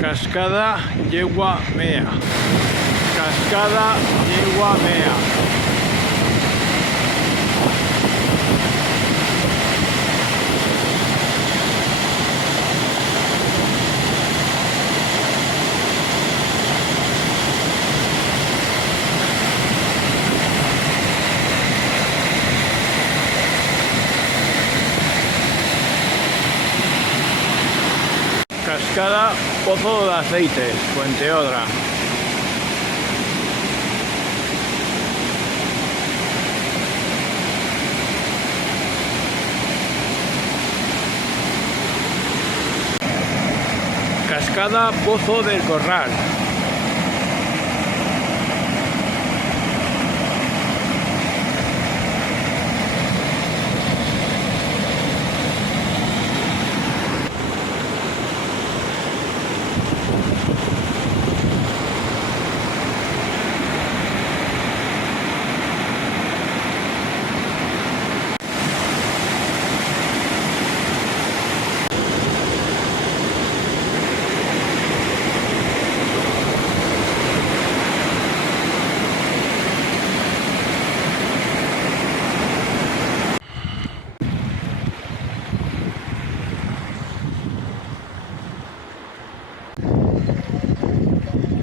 Cascada Yegua Mea. Cascada Yegua Mea. Cascada Pozo de Aceites, Fuenteodra. Cascada Pozo del Corral.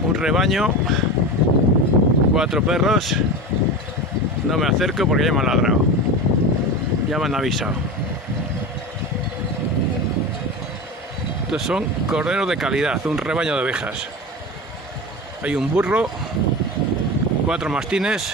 Un rebaño, 4 perros. No me acerco porque ya me han ladrado, ya me han avisado. Estos son corderos de calidad, un rebaño de ovejas. Hay un burro, 4 mastines